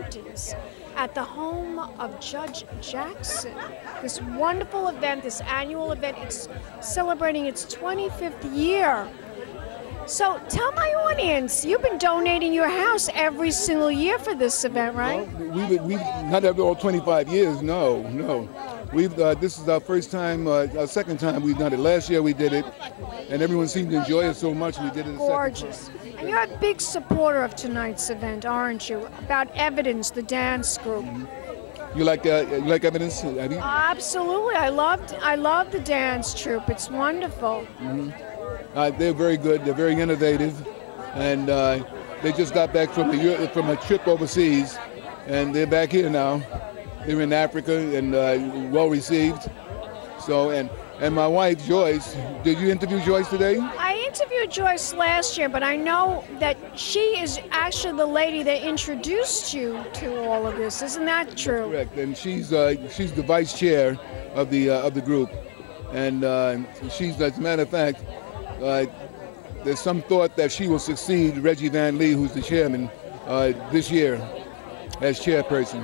Hamptons at the home of Judge Jackson. This wonderful event, this annual event, it's celebrating its 25th year. So tell my audience, you've been donating your house every single year for this event, right? Well, we've not every all 25 years, no. We've this is our first time, our second time we've done it. Last year we did it, and everyone seemed to enjoy it so much we did it a Gorgeous. second time. And you're a big supporter of tonight's event, aren't you? About Evidence, the dance group. Mm-hmm. You like Evidence? Have you? Absolutely, I love the dance troupe. It's wonderful. Mm-hmm. They're very good. They're very innovative, and they just got back from a trip overseas, and they're back here now. They're in Africa and well received. So and my wife Joyce. Did you interview Joyce today? I interviewed Joyce last year, but I know that she is actually the lady that introduced you to all of this. Isn't that true? That's correct, and she's the vice chair of the group, and she's, as a matter of fact. There's some thought that she will succeed Reggie Van Lee, who's the chairman, this year as chairperson.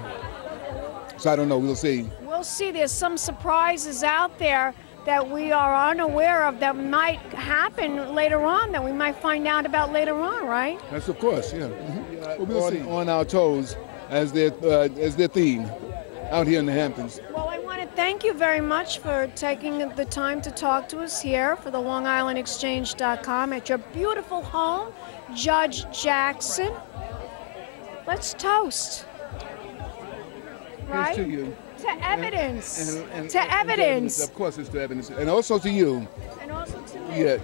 So I don't know, we'll see. We'll see. There's some surprises out there that we are unaware of that might happen later on, that we might find out about later on, right? That's of course, yeah. Mm-hmm. We'll see. On our toes as their theme out here in the Hamptons. Well, I want to thank you very much for taking the time to talk to us here for the LongIslandExchange.com at your beautiful home, Judge Jackson. Let's toast. Right? Here's to you. To Evidence. And to Evidence. Of course it's to Evidence. And also to you. And also to me. Yeah.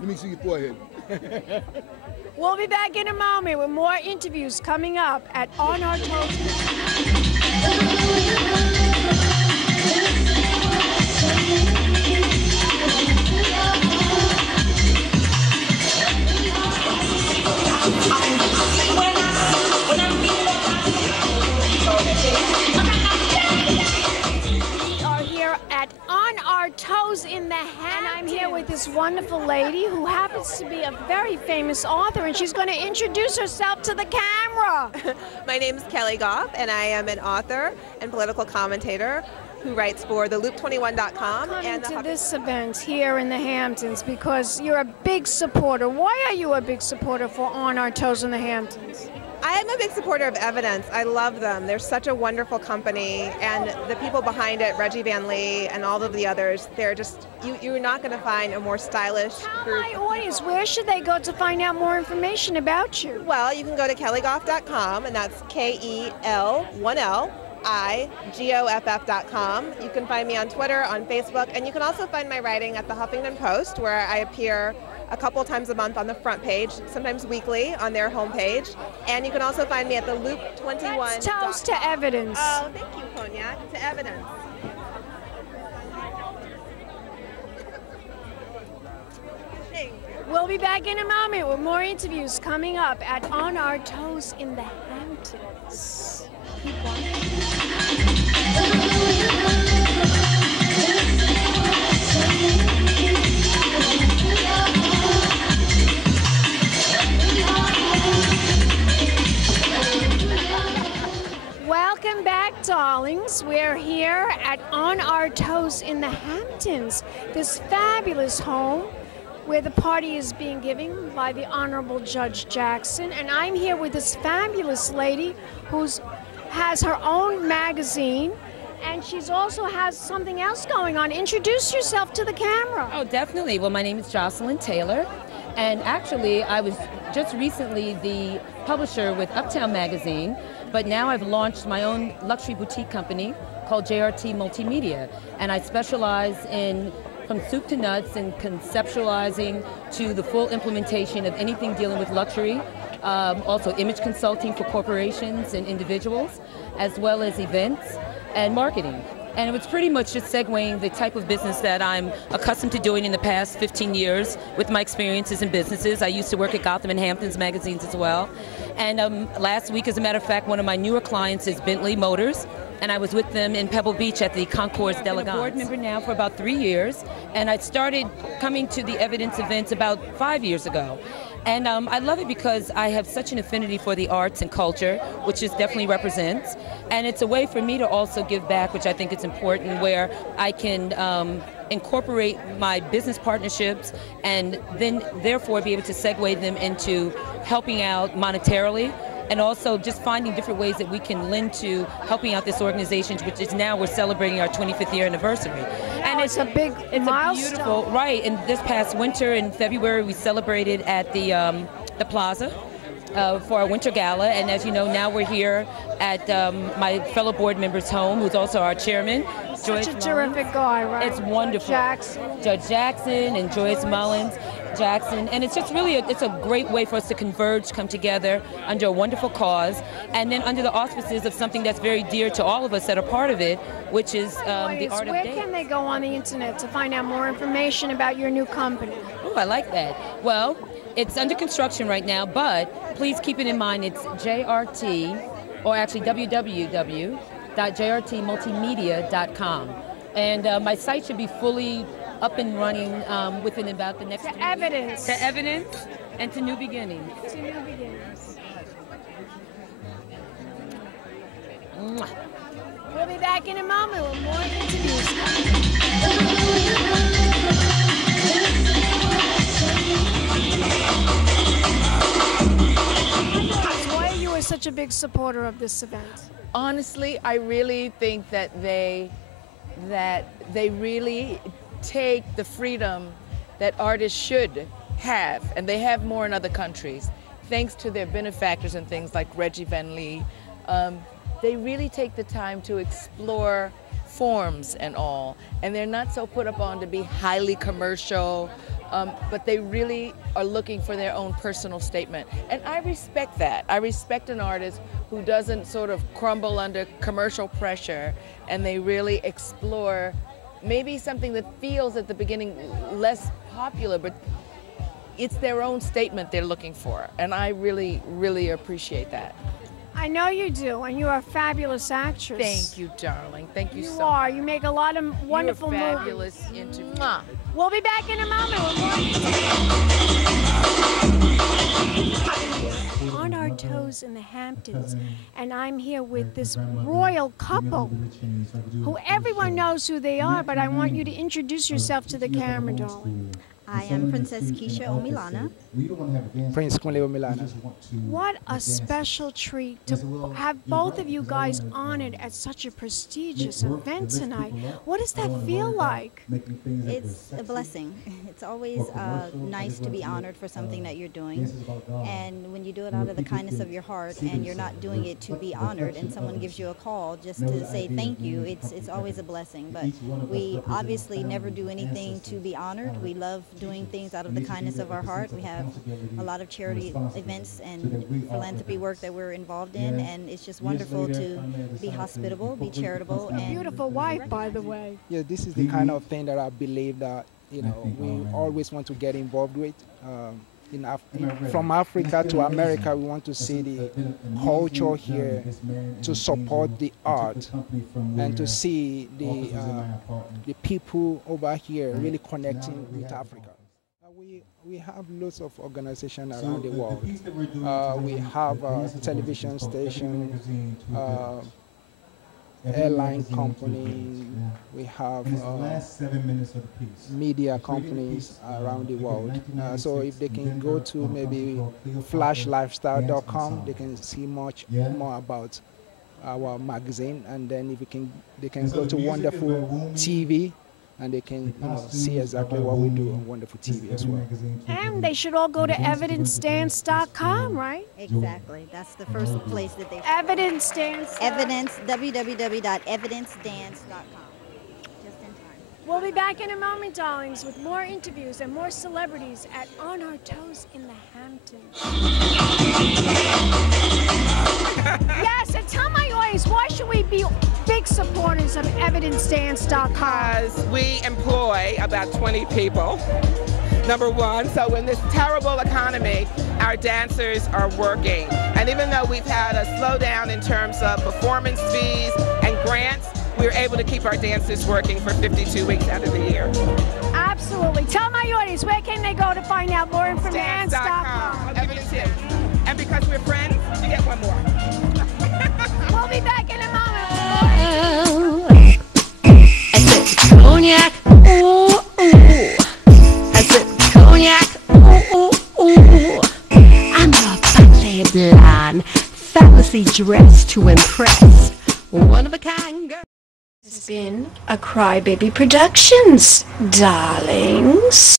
Let me see your forehead. We'll be back in a moment with more interviews coming up at On Our Toes. We are here at On Our Toes in the Hamptons. And I'm here with this wonderful lady who happens to be a very famous author, and she's going to introduce herself to the camera. My name is Kelly Goff, and I am an author and political commentator who writes for theloop21.com. And to this event here in the Hamptons because you're a big supporter. Why are you a big supporter for On Our Toes in the Hamptons? I am a big supporter of Evidence. I love them. They're such a wonderful company, and the people behind it, Reggie Van Lee and all of the others, they're just, you're not going to find a more stylish group. Tell my audience, where should they go to find out more information about you? Well, you can go to kellygoff.com, and that's KEL1LIGOFF.com. You can find me on Twitter, on Facebook, and you can also find my writing at the Huffington Post, where I appear a couple of times a month on the front page, sometimes weekly on their homepage. And you can also find me at the Loop21. Let's toast to Evidence. Oh, thank you, Cognac. To Evidence. Thank you. We'll be back in a moment with more interviews coming up at On Our Toes in the Hamptons. Keep watching. Welcome back, darlings. We're here at On Our Toes in the Hamptons, this fabulous home where the party is being given by the Honorable Judge Jackson. And I'm here with this fabulous lady who has her own magazine, and she's also has something else going on. Introduce yourself to the camera. Oh, definitely. Well, my name is Jocelyn Taylor, and actually I was just recently the publisher with Uptown Magazine, but now I've launched my own luxury boutique company called JRT Multimedia, and I specialize in from soup to nuts and conceptualizing to the full implementation of anything dealing with luxury, also image consulting for corporations and individuals, as well as events and marketing. And it was pretty much just segueing the type of business that I'm accustomed to doing in the past 15 years with my experiences in businesses. I used to work at Gotham and Hamptons magazines as well. And last week, as a matter of fact, one of my newer clients is Bentley Motors, and I was with them in Pebble Beach at the Concours d'Elegance. I'm a board member now for about 3 years, and I started coming to the Evidence events about 5 years ago. And I love it because I have such an affinity for the arts and culture, which it definitely represents. And it's a way for me to also give back, which I think is important, where I can incorporate my business partnerships and then therefore be able to segue them into helping out monetarily, and also just finding different ways that we can lend to helping out this organization, which is now we're celebrating our 25th year anniversary. And it's a big milestone. Beautiful, right? And this past winter in February, we celebrated at the Plaza for our winter gala. And as you know, now we're here at my fellow board member's home, who's also our chairman. Such a terrific guy, right? It's wonderful. Judge Jackson and Joyce Mullins Jackson, and it's just really it's a great way for us to converge, come together under a wonderful cause, and then under the auspices of something that's very dear to all of us that are part of it, which is the art of dating. Where can they go on the internet to find out more information about your new company? Oh, I like that. Well, it's under construction right now, but please keep it in mind it's JRT, or actually www.jrtmultimedia.com, and my site should be fully up and running within about the next to evidence. To evidence and to new beginnings. To new beginnings. Mwah. We'll be back in a moment with more interviews. Why are you such a big supporter of this event? Honestly, I really think that they really take the freedom that artists should have, and they have more in other countries, thanks to their benefactors and things like Reggie Van Lee. They really take the time to explore forms and all, and they're not so put upon to be highly commercial, but they really are looking for their own personal statement. And I respect that. I respect an artist who doesn't sort of crumble under commercial pressure, and they really explore maybe something that feels at the beginning less popular, but it's their own statement they're looking for. And I really, really appreciate that. I know you do, and you're a fabulous actress. Thank you, darling. Thank you so much. You are. You make a lot of wonderful movies. You're a fabulous interview. We'll be back in a moment with more. On our toes in the Hamptons, and I'm here with this royal couple who everyone knows who they are, but I want you to introduce yourself to the camera, darling. I am Princess Keisha Omilana. Prince Kunle Omilana. What a special treat to have both of you guys honored at such a prestigious event tonight. What does that feel like? It's a blessing. It's always nice to be honored for something that you're doing. And when you do it out of the kindness of your heart and you're not doing it to be honored and someone gives you a call just to say thank you, it's always a blessing. But we obviously never do anything to be honored. We love doing things out of the kindness of our heart. We have a lot of charity events and philanthropy work that we're involved in, and it's just wonderful to be hospitable, be charitable. And beautiful wife, by the way. Yeah, this is the kind of thing that I believe that we always want to get involved with. From Africa to America, we want to see the culture here, to support the art, and to see the people over here really connecting with Africa. We have lots of organizations around the world. We have a television station, airline company, we have media companies around the world. So if they can go to maybe flashlifestyle.com, they can see much more about our magazine, and then if they can go to Wonderful TV, and they can see exactly what we do on Wonderful TV as well. And they should all go to evidencedance.com, right? Exactly. That's the first place that they should. Evidence Dance. www.evidencedance.com. Just in time. We'll be back in a moment, darlings, with more interviews and more celebrities at On Our Toes in the Hamptons. Yes, and tell my audience, why should we be big supporters of evidencedance.com? Because we employ about 20 people, number one. So in this terrible economy, our dancers are working. And even though we've had a slowdown in terms of performance fees and grants, we're able to keep our dancers working for 52 weeks out of the year. Absolutely. Tell my audience, where can they go to find out more information? Dance.com. on, fabulously dressed to impress. One of a kind girl. This has been a Crybaby Productions, darlings.